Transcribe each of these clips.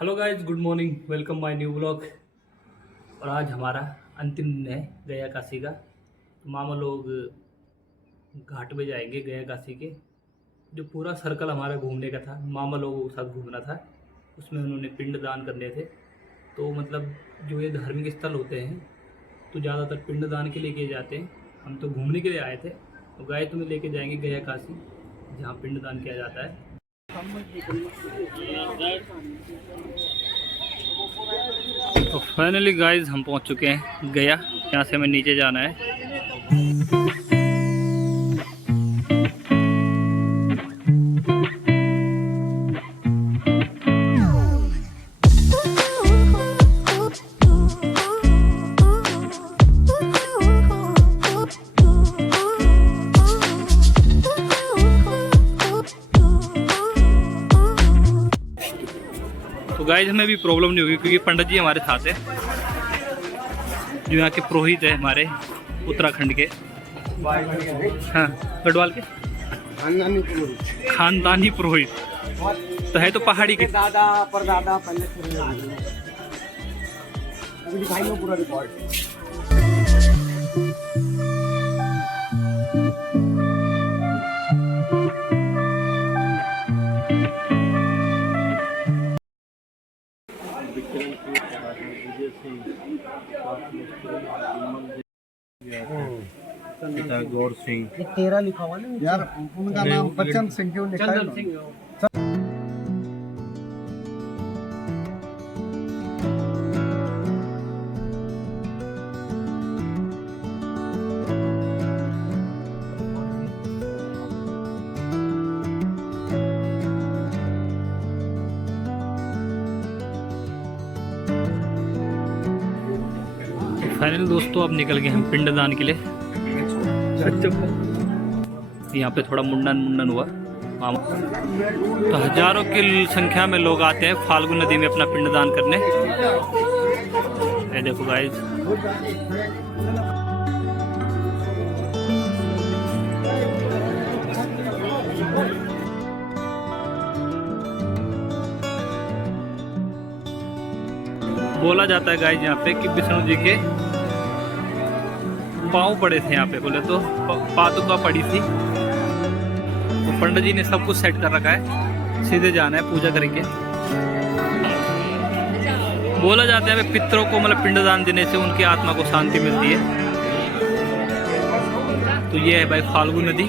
Hello guys, good morning, welcome my new blog. और आज हमारा अंतिम दिन है गया काशी का। तो मामा लोग घाट पे जाएंगे गया काशी के। जो पूरा सर्कल हमारा घूमने का था, मामा लोगों के साथ घूमना था, उसमें उन्होंने पिंड दान करने थे। तो मतलब जो ये धार्मिक स्थल होते हैं तो ज़्यादातर पिंड दान के लिए किए जाते हैं। हम तो घूमने के लिए आए थे, तो गाय तुम्हें लेके जाएंगे गया काशी, जहाँ पिंड दान किया जाता है। तो फाइनली गाइज हम पहुंच चुके हैं गया। यहाँ से हमें नीचे जाना है। तो गाइज हमें भी प्रॉब्लम नहीं होगी क्योंकि पंडित जी हमारे साथ है, जो यहाँ के पुरोहित है हमारे उत्तराखंड के। हाँ, गढ़वाल के खानदानी पुरोहित तो है, तो पहाड़ी के दादा परदादा पहले दिखाई लो पूरा रिकॉर्ड। पिता गौर सिंह, तेरा लिखा हुआ ना यार, उनका नाम बच्चन सिंह क्यों लिखा है? फाइनल दोस्तों अब निकल गए हम पिंडदान के लिए। यहाँ पे थोड़ा मुंडन हुआ मामा। तो हजारों की संख्या में लोग आते हैं फाल्गु नदी में अपना पिंडदान करने। ये देखो गाइस, बोला जाता है गाइस यहाँ पे कि विष्णु जी के पाँव पड़े थे यहाँ पे, बोले तो पादुका पड़ी थी। तो पंडित जी ने सब कुछ सेट कर रखा है, सीधे जाना है, पूजा करेंगे। बोला जाता है पितरों को मतलब पिंडदान देने से उनकी आत्मा को शांति मिलती है। तो ये है भाई फाल्गु नदी।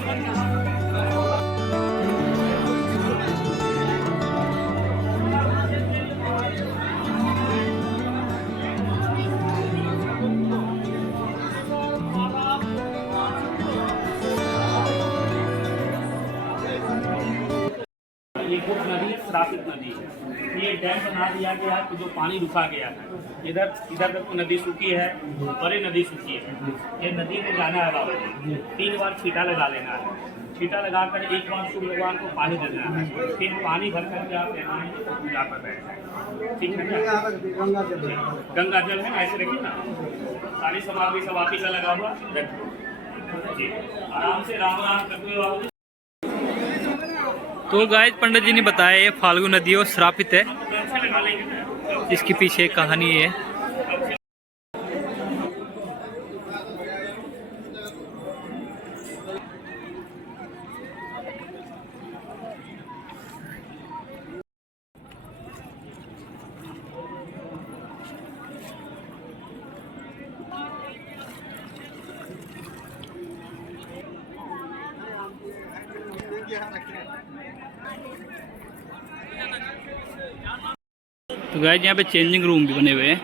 ये कुछ नदी श्रापित नदी है। ये डैम बना दिया गया है, जो पानी रुका गया है। इधर तक नदी सूखी है और ये नदी सूखी है। ये नदी में जाना है बाबा जी, 3 बार छींटा लगा लेना है। छींटा लगाकर एक बार सूर्य भगवान को पानी देना है, फिर पानी भर करके आप नहाएंगे तो पूजा कर रहे हैं। ठीक है ना? गंगा जल है, ऐसे रखिए ना, सारी सामग्री सब आप ही का लगा हुआ जी। आराम से राम राम करते हुए। तो गाइस पंडित जी ने बताया ये फाल्गु नदी और श्रापित है, इसके पीछे एक कहानी है। तो गाइस यहाँ पे चेंजिंग रूम भी बने हुए हैं।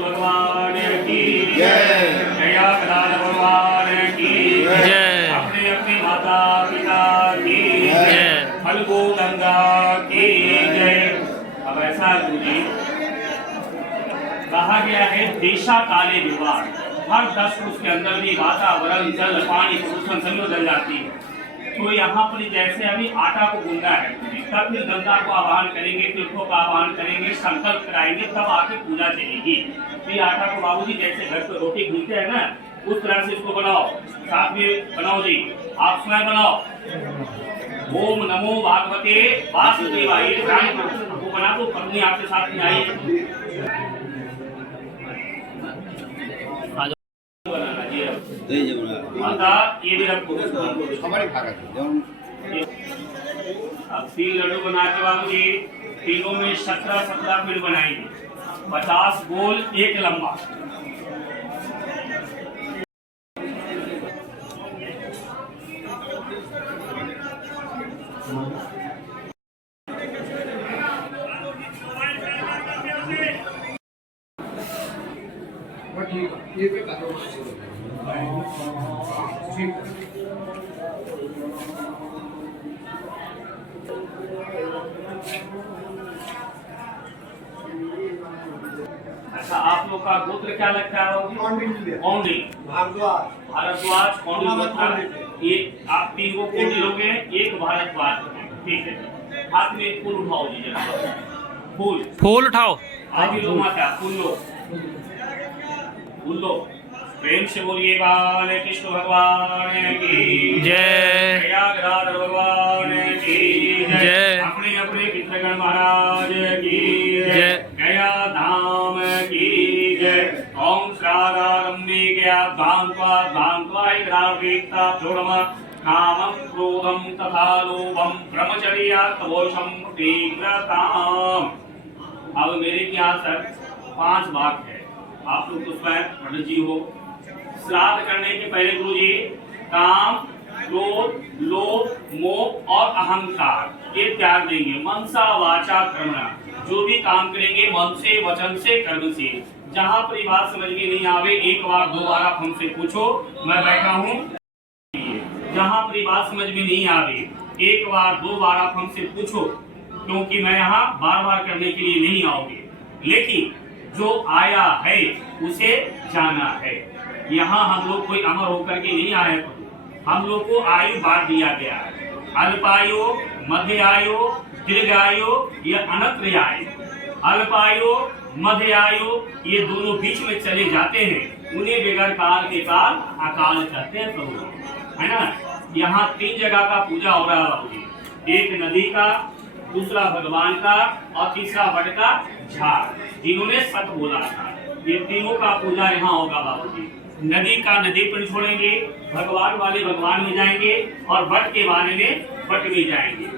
भगवान की जय, भगवान की जय, अपने अपने माता पिता की जय, फल्गु गंगा की जय। अब ऐसा जी कहा गया है, देशा काले विवाद, हर 10 वर्ष के अंदर भी वातावरण जल पानी प्रदूषण संयोजन जाती है। तो यहाँ पर जैसे अभी आटा को गूंदा है, तब फिर गंगा को आवाहन करेंगे, तीर्थों का आवाहन करेंगे, संकल्प कराएंगे, तब आके पूजा चलेगी। तो ये आटा को बाबूजी जैसे घर पर रोटी गूंथते हैं ना, उस तरह से इसको बनाओ, साथ में बनाओ जी, आप स्वयं बनाओ। ओम नमो भागवते वासुदेवाय, वो बना तो पत्नी आपके साथ में आई ये भी रखो। अब 3 लड्डू बना के बाबूजी तीनों में 17-17 फीट बनाएंगे, 50 गोल 1 लंबा। अच्छा, आप लोग का गोत्र क्या लगता है? कौंडी, भारद्वाज, कौंडी गोत्र। ये आप 3 को कौंडी लोग हैं, 1 भारद्वाज। ठीक है, हाथ में फूल उठाओ जी, जरा फूल उठाओ। आगे लोग माता फूल लो, प्रेम से बोलिए बाल कृष्ण भगवान की जय, प्रयागराज भगवान की जय, अपने अपने पितृगण महाराज की जय, गया धाम की जय। ओम श्राद्धारम्भे गया दान्त्वा इन्द्रावेत्ता प्रोढम कामं क्रोधं तथा लोभं ब्रह्मचर्यात्तवोषं तीव्रताम्। अब मेरे यहाँ तक 5 बात है, आप लोग तो स्वयं पंडित जी हो। श्राद्ध करने के पहले गुरु जी काम, क्रोध, लोभ, मोह और अहंकार ये त्याग देंगे। मनसा वाचा कर्मणा, जो भी काम करेंगे मन से, वचन से, कर्म से। जहाँ पर बात समझ में नहीं आवे, 1 बार 2 बार आप हमसे पूछो, मैं बैठा हूँ। जहाँ पर बात समझ में नहीं आवे, 1 बार 2 बार आप हमसे पूछो, क्योंकि मैं यहाँ बार बार करने के लिए नहीं आऊंगी। लेकिन जो आया है उसे जाना है। यहाँ हम लोग कोई अमर होकर के नहीं आए, हम लोग को आयु बांट दिया गया है, अल्पायु, मध्य आयु, दीर्घ आयु, ये अनंत आयु। अल्पायु, मध्य आयु ये दोनों बीच में चले जाते हैं, उन्हें बगैर काल के काल अकाल कहते हैं प्रभु, है ना। यहाँ 3 जगह का पूजा हो रहा है, एक नदी का, दूसरा भगवान का और तीसरा वट का झाड़, जिन्होंने सत बोला था। ये तीनों का पूजा यहाँ होगा बाबूजी। नदी का नदी पर छोड़ेंगे, भगवान वाले भगवान में जाएंगे और वट के बारे में वट में जाएंगे।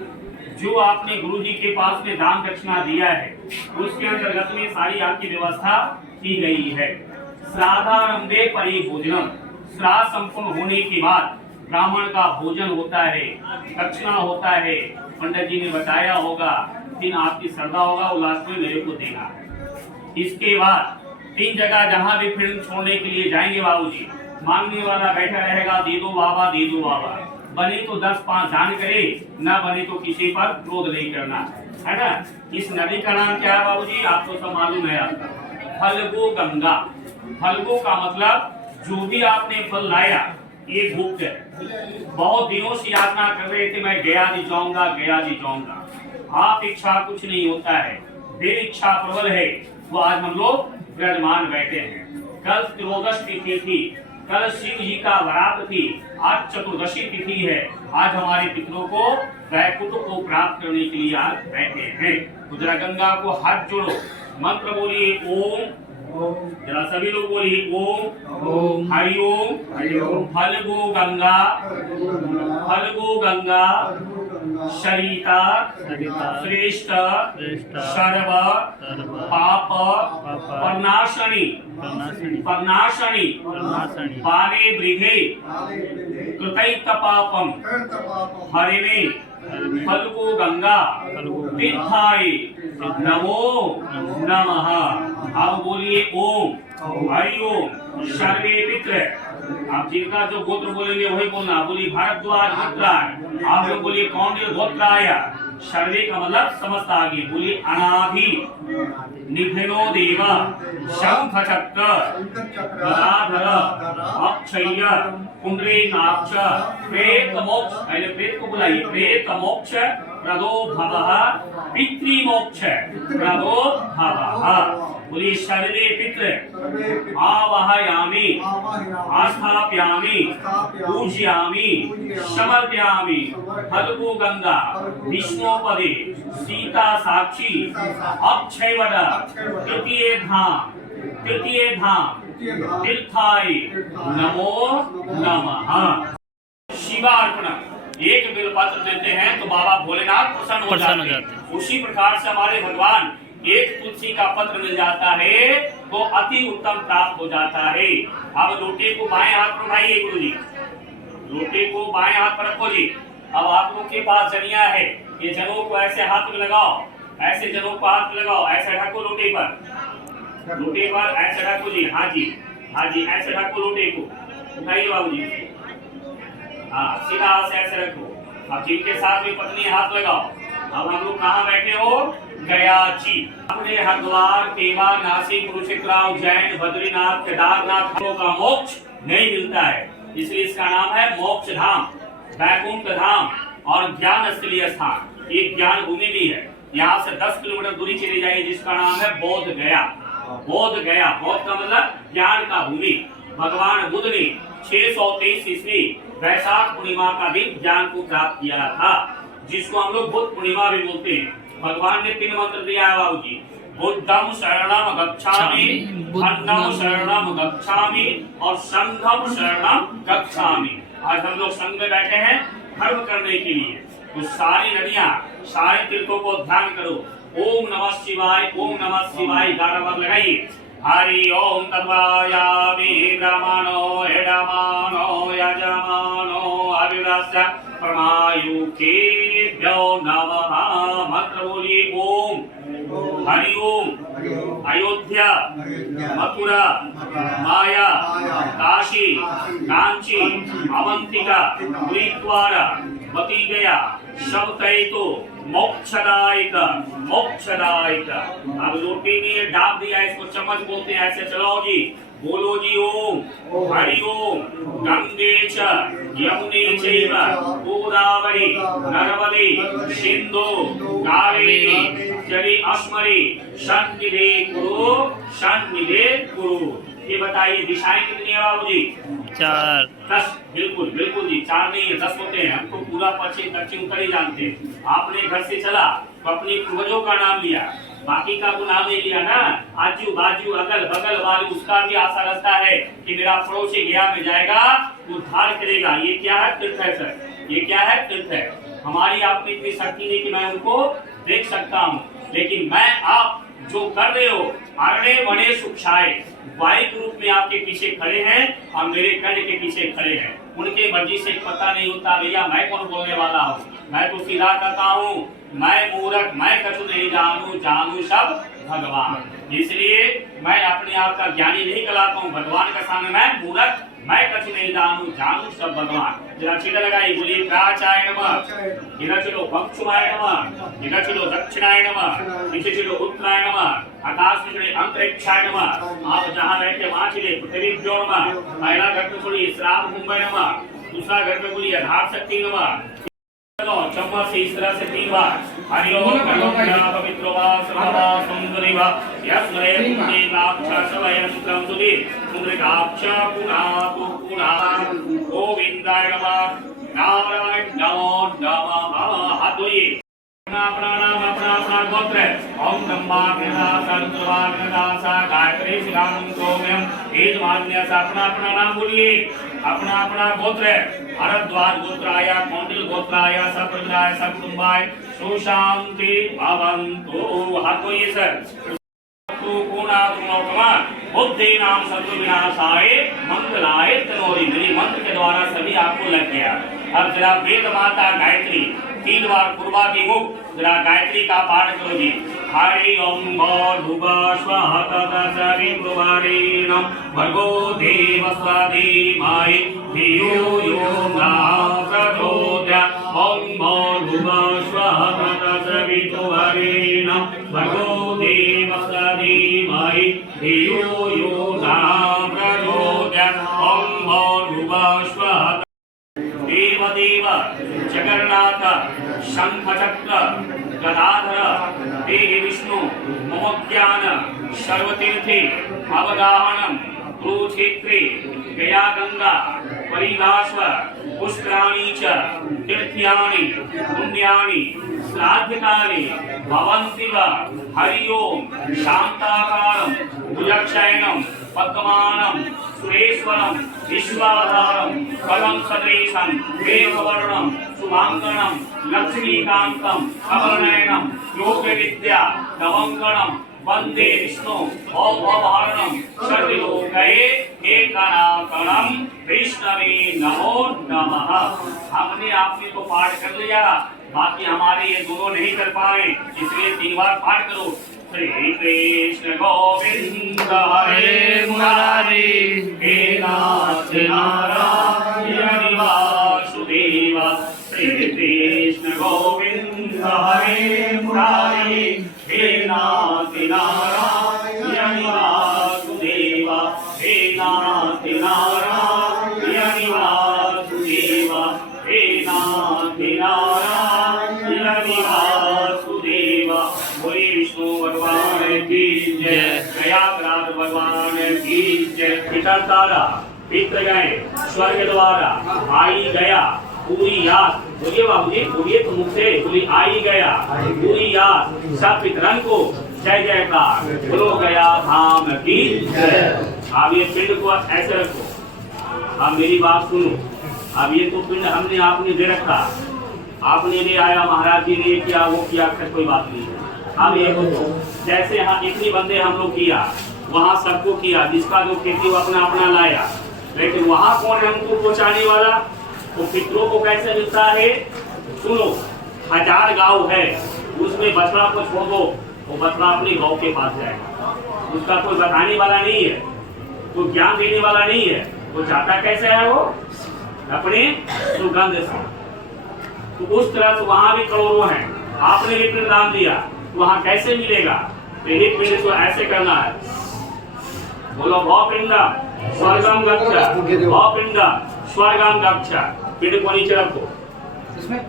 जो आपने गुरु जी के पास में दान दक्षिणा दिया है, उसके अंतर्गत में सारी आपकी व्यवस्था की गई है। श्राद्धारंभे परिभोजनम, श्राद्ध संपूर्ण होने के बाद ब्राह्मण का भोजन होता है, दक्षिणा होता है। पंडित जी ने बताया होगा, दिन आपकी श्रद्धा होगा, वो लास्ट में मेरे को देना है। इसके बाद 3 जगह जहाँ भी फिल्म छोड़ने के लिए जाएंगे बाबूजी, मांगने वाला बैठा रहेगा, दे दो बाबा, दे दो बाबा। बने तो 10-5 दान करे, ना बने तो किसी पर क्रोध नहीं करना, है ना। इस नदी का नाम क्या है बाबूजी? आपको सब मालूम है आपका, फल्गु गंगा। फल्गु का मतलब जो भी आपने फल लाया ये गुप्त है। बहुत दिनों से यातना कर रहे थे, मैं गया जी जाऊंगा, गया जी जाऊंगा। आप इच्छा कुछ नहीं होता है, फिर इच्छा प्रबल है, वो आज हम लोग विराजमान बैठे हैं। कल त्रयोदश तिथि थी, कल शिव जी का वरात थी, आज चतुर्दशी तिथि है। आज हमारे पितरों को वैकुंठ को प्राप्त करने के लिए आज बैठे हैं। जरा गंगा को हाथ जोड़ो, मंत्र बोलिए ओम, जरा सभी लोग बोलिए ओम, हरि ओम, फल्गु गंगा, फल्गु गंगा, सरिता श्रेष्ठ सर्व पाप परनाशनी, बाले वृद्धे कृतैत पापम हरिणे फल्गु गंगा तीर्थाय नमो नमः। अब बोलिए ओम, हरि ओम। सर्वे पितृ, आप जिनका जो गोत्र बोलेंगे वही बोलना। बोलिए भारद्वाज गोत्राय, आप लोग बोलिए कौंडिल्य गोत्राय, सर्वे का मतलब समस्त आगे बोलिए अनाभि निधनो देव शंख चक्र गदाधर अक्षय पुंडरीकाक्ष प्रेत मोक्ष, पहले प्रेत को बुलाइए, प्रेत मोक्ष प्रदो भवः पितृमोक्ष प्रदो भवः। बोलिए सर्वे पितृ आवाहयामि आस्थाप्यामि पूजयामि समर्पयामि फल्गु गंगा विष्णुपदे सीता साक्षी अक्षयवद तृतीय धाम तीर्थाय नमो नमः। शिवार्पण एक बिलपत्र देते हैं तो बाबा भोलेनाथ प्रसन्न हो जाते हैं। उसी प्रकार से हमारे भगवान एक तुलसी का पत्र मिल जाता है तो अति उत्तम प्राप्त हो जाता है। अब लोटे को बाएं हाथ पर उठाइए गुरु जी, लोटे को बाएं हाथ पर रखो जी। अब आप लोग के पास जनिया है, ये जनों को ऐसे हाथ में लगाओ, ऐसे जनों को हाथ में लगाओ, ऐसे ढको लोटे पर ऐसे ढको जी। हाँ जी ऐसे ढको लोटे को, उठाइए बाबू जी। हाँ सीधा हाथ से ऐसे रखो। अब जिनके साथ में पत्नी हाथ लगाओ। अब हम लोग कहाँ बैठे हो? गया जी। अपने हरिद्वार पेवा नासिक कुरुक्षेत्र उज्जैन बद्रीनाथ केदारनाथ का मोक्ष नहीं मिलता है, इसलिए इसका नाम है मोक्ष धाम, वैकुंठ धाम और ज्ञान स्थलीय स्थान। एक ज्ञान भूमि भी है। यहाँ से 10 किलोमीटर दूरी चली जाइए जिसका नाम है बोध गया। बोध का मतलब ज्ञान का भूमि। भगवान बुद्ध ने 623 ईस्वी वैशाख पूर्णिमा का दिन ज्ञान को प्राप्त किया था, जिसको हम लोग बुद्ध पूर्णिमा भी बोलते हैं। भगवान ने 3 मंत्र दिया है बाबू जी, बुद्धम शरणम गच्छामि, धम्मम शरणम गच्छामि और संघम शरणम गच्छामि। आज हम लोग संघ में बैठे हैं धर्म करने के लिए। तो सारी नदियां सारे तीर्थों को ध्यान करो। ओम नमः शिवाय, ओम नमः शिवाय 11 बार लगाइए। हरि ओम तत्वायामि ब्रह्मणो एडमानो यजमानो अभिरस्य परमायुकेभ्यो नमः। मंत्र बोलिए ओम। हरि ओम। अयोध्या, मथुरा, माया, काशी, कांची, अवंतिका, हरिद्वार, मती गया, सब तो मोक्षदायक। अब रोटी में ये डाल दिया, इसको चम्मच बोलते हैं। ऐसे चलाओ जी, बोलो जी ओम। हरि ओम। गंगे च यमुने चैव गोदावरी नर्मदे सिंधु कावेरी जले अस्मरे सन्निधे कुरु। ये बताइए दिशाएं कितनी है बाबू जी? 4। 10। बिल्कुल जी, 4 नहीं है 10 होते हैं। हमको पूरा पश्चिम दक्षिण उत्तर ही जानते हैं। आपने घर से चला तो अपने पूर्वजों का नाम लिया, बाकी का तो नाम नहीं लिया ना। आजू बाजू अगल बगल वाले उसका भी आशा रखता है कि मेरा पड़ोसी गया में जाएगा उद्धार करेगा। ये क्या है? तीर्थ है सर। ये क्या है? तीर्थ है। हमारी आप में इतनी शक्ति नहीं कि मैं उनको देख सकता हूँ, लेकिन मैं आप जो कर रहे हो अरणे वने सुक्षाए वायु रूप में आपके पीछे खड़े हैं और मेरे कर्ण के पीछे खड़े हैं। उनके मर्जी से पता नहीं होता भैया मैं कौन बोलने वाला हूँ। मैं तो सीधा कहता हूँ, मैं मूर्ख, मैं कछु नहीं जानू सब भगवान। इसलिए मैं अपने आप का ज्ञानी नहीं कहलाता हूँ। भगवान का सामने मैं मूर्ख, मैं कछु नहीं जानू सब भगवान। जरा छीटा लगाई, बोलिए प्राचाय नमः, इधर चलो पक्षुमाय नमः, इधर चलो दक्षिणाय नमः, नीचे चलो उत्तराय नमः, आकाश में चले अंतरिक्षाय नमः। आप जहाँ बैठे वहाँ चले पृथ्वीभ्यो नमः। पहला घर पे बोलिए श्राप मुंबई नमः, दूसरा घर पे बोलिए आधार शक्ति नमः। चम्मच से इस तरह से 3 बार हरि ओम पवित्रो वा सर्वदा सुंदरी वा यस्मरे पुण्येनाक्ष सवयंत्रं सुदे सुंदरीकाक्ष पुनातु पुनाः गोविंदाय नमः। नारायण नमो नमः। हाथ धोइए। अपना नाम अपना गोत्र। ओम ब्रह्माग्निना सर्ववाग्निना सा गायत्री शिवाम सोम्यम वेद मान्य सा। अपना नाम बोलिए, अपना गोत्र। हरद्वार गोत्राय, कौंडिल गोत्राय, सप्रजाय, सकुटुंबाय सुशांति भवन्तु। हाथ धोइए सर। बुद्धि नाम शत्रु विनाशाय मंगलाय तनोरी। मेरी मंत्र के द्वारा सभी आपको लग गया। अब जरा वेद माता गायत्री 3 बार पूर्वाभिमुख जरा गायत्री का पाठ करो जी। हरि ओम भूर्भुवः स्वः तत्सवितुर्वरेण्यं भर्गो देवस्य धीमहि धियो यो नः प्रचोदयात्। ओम भूर्भुवः स्वः सवितुर्वरेण्यं भर्गो देवस्य धीमहि धियो यो न प्रचोदयात् ॐ भूर्भुवस्वः देवदेव जगन्नाथ शंखचक्र गदाधर देहि विष्णु मम ज्ञान सर्वतीर्थे अवगाहनम कुरुक्षेत्रे गया गंगा परिभाष्व पुष्कराणि च तीर्थानि पुण्यानि श्राद्धकाले भवन्ति वा हरि ओम शांताकारं भुजक्षयनं पद्मनाभं सुरेश्वरं विश्वाधारं कलं सदृशं मेघवर्णं शुभांगनं लक्ष्मीकान्तं कमलनयनं योगविद्या नवंकणं वंदे विष्णु भवभरणं सर्वलोकये एकनाथनं विष्णवे नमो नमः। हमने आपने तो पाठ कर लिया, बाकी हमारे ये दोनों नहीं कर पाए, इसलिए 3 बार पाठ करो। श्री कृष्ण गोविंद हरे मुरारी हे नाथ नारायण वासुदेव। श्री कृष्ण गोविंद हरे मुरारी हे नाथ नारायण वासुदेव। हे नाथ नारायण वासुदेव। हे नाथ नारायण वासुदेव। बोले विष्णु भगवान की जय, प्रयागराज भगवान की जय। पिता तारा पितृ गए स्वर्ग द्वारा आई गया पूरी याद। बोलिए बाबूजी, बोलिए तो मुख से बोली आई गया पूरी याद। सब पितरन को जय जयकार बोलो गया धाम की जय। अब ये पिंड को ऐसे रखो, अब मेरी बात सुनो। अब ये तो पिंड हमने आपने दे रखा, आपने ले आया, महाराज जी ने किया, वो किया, कोई बात नहीं है। अब ये बोलो, जैसे यहाँ इतनी बंदे हम लोग किया, वहाँ सबको किया, जिसका जो खेती वो अपना अपना लाया, लेकिन वहाँ कौन है हमको पहुँचाने वाला? तो पितरों को कैसे मिलता है? सुनो, 1000 गाँव है, उसमें बछड़ा को छोड़ दो, वो बछड़ा अपने गाँव के पास जाएगा। उसका कोई बताने वाला नहीं है, कोई ज्ञान देने वाला नहीं है। वो जाता कैसे है? वो अपने सुगंध से। तो उस तरह से वहाँ भी करोड़ों हैं, आपने भी पिंड दान दिया, वहाँ कैसे मिलेगा? यही पिंड को ऐसे करना है। बोलो भवपिंड स्वर्गम गच्छ, भवपिंड स्वर्गम गच्छ। पिंड को नीचे रखो, इसमें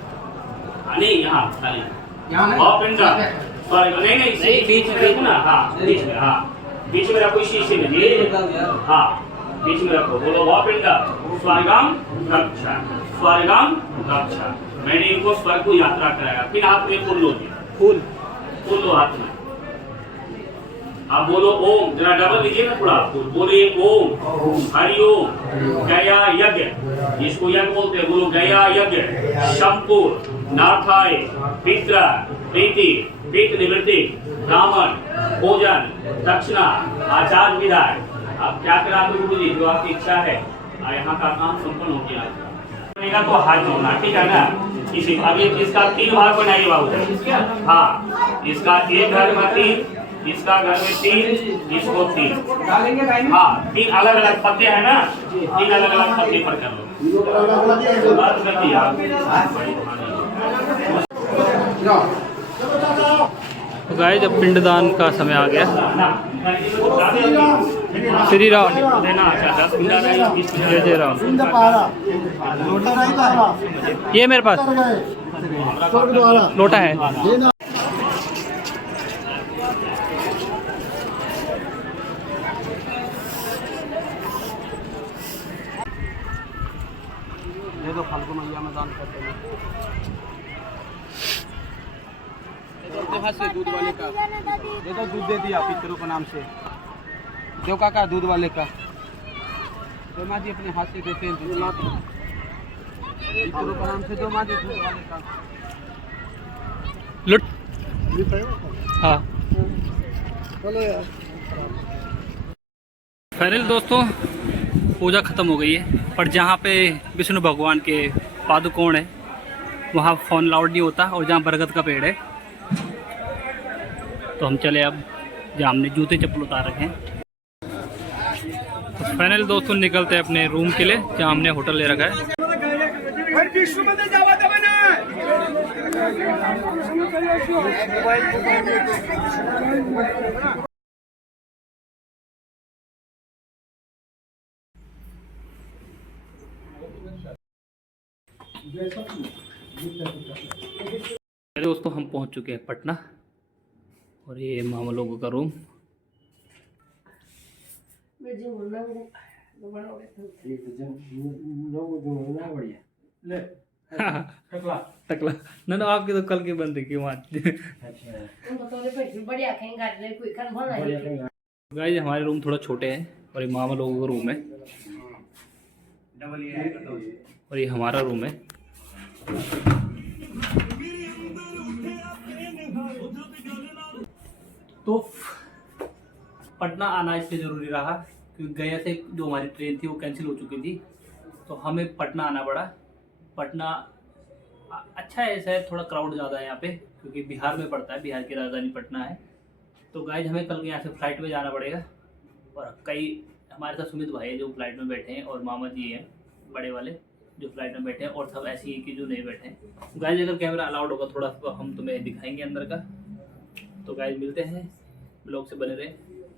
नहीं यहाँ खाली यहाँ भवपिंड स्वर्ग, नहीं बीच में रखो ना। हाँ बीच में, हाँ बीच में रखो, शीशे में जी, हाँ बीच में रखो। बोलो भवपिंड स्वर्गम गच्छ, स्वर्गम गच्छ। मैंने इनको स्वर्ग को यात्रा कराया। फिर हाथ में फूल लो, फूल लो हाथ में। आप बोलो ओम, जरा डबल लीजिए ना थोड़ा। बोलिए ओम हरि ओम गया यज्ञ, इसको यज्ञ बोलते हैं। बोलो गया यज्ञ शंपुर नाथाय पित्र प्रीति पित निवृत्ति ब्राह्मण भोजन दक्षिणा आचार विधाय। आप क्या करा दो गुरु जी, जो आपकी इच्छा है। यहाँ का काम संपन्न हो गया। तो हाथ जोड़ना, ठीक है ना? इसी अब ये इसका 3 भाग बनाइए बाबू। हाँ, इसका एक घर में 3, इसका घर में 3, इसको 3। हाँ, 3 अलग अलग पत्ते हैं ना, 3 अलग अलग पत्ते पर कर लो। बात करती है आप। तो गाइस, जब पिंडदान का समय आ गया। श्री राम जय जय राम। ये मेरे पास लोटा है। दे दो फाल्गु मैया में दान करते हैं। हाथ से दूध वाले का दे दो, दूध दे दिया पितरों के नाम से। जो काका दूध वाले का तो माँ जी अपने हाथ से देते हैं दूध पितरों के नाम से। दो माँ जी दूध वाले का लुट। हाँ चलो यार। फाइनल दोस्तों, पूजा ख़त्म हो गई है, पर जहाँ पे विष्णु भगवान के पादुकोण है वहाँ फ़ोन लाउड नहीं होता, और जहाँ बरगद का पेड़ है तो हम चले अब जहाँ हमने जूते चप्पल उतार रखे हैं। तो फाइनल दोस्तों निकलते हैं अपने रूम के लिए, जहाँ हमने होटल ले रखा है। मेरे दोस्तों हम पहुंच चुके हैं पटना और ये मामा लोगों का रूम। टकला ना ना आपके तो कल के बंद की वहाँ। गाइस हमारे रूम थोड़ा छोटे हैं और ये मामा लोगों का रूम है और ये हमारा रूम है। तो पटना आना इसलिए ज़रूरी रहा क्योंकि गया से जो हमारी ट्रेन थी वो कैंसिल हो चुकी थी, तो हमें पटना आना पड़ा। पटना अच्छा है शहर, थोड़ा क्राउड ज़्यादा है यहाँ पे क्योंकि बिहार में पड़ता है, बिहार की राजधानी पटना है। तो गाइस हमें कल यहाँ से फ्लाइट में जाना पड़ेगा और कई हमारे साथ सुमित भाई है जो फ्लाइट में बैठे हैं और मामा जी हैं बड़े वाले जो फ्लाइट में बैठे हैं और सब ऐसे ही कि जो नहीं बैठे हैं। गाइस अगर कैमरा अलाउड होगा थोड़ा सा हम तुम्हें दिखाएंगे अंदर का। तो गाइस मिलते हैं, ब्लॉग से बने रहे।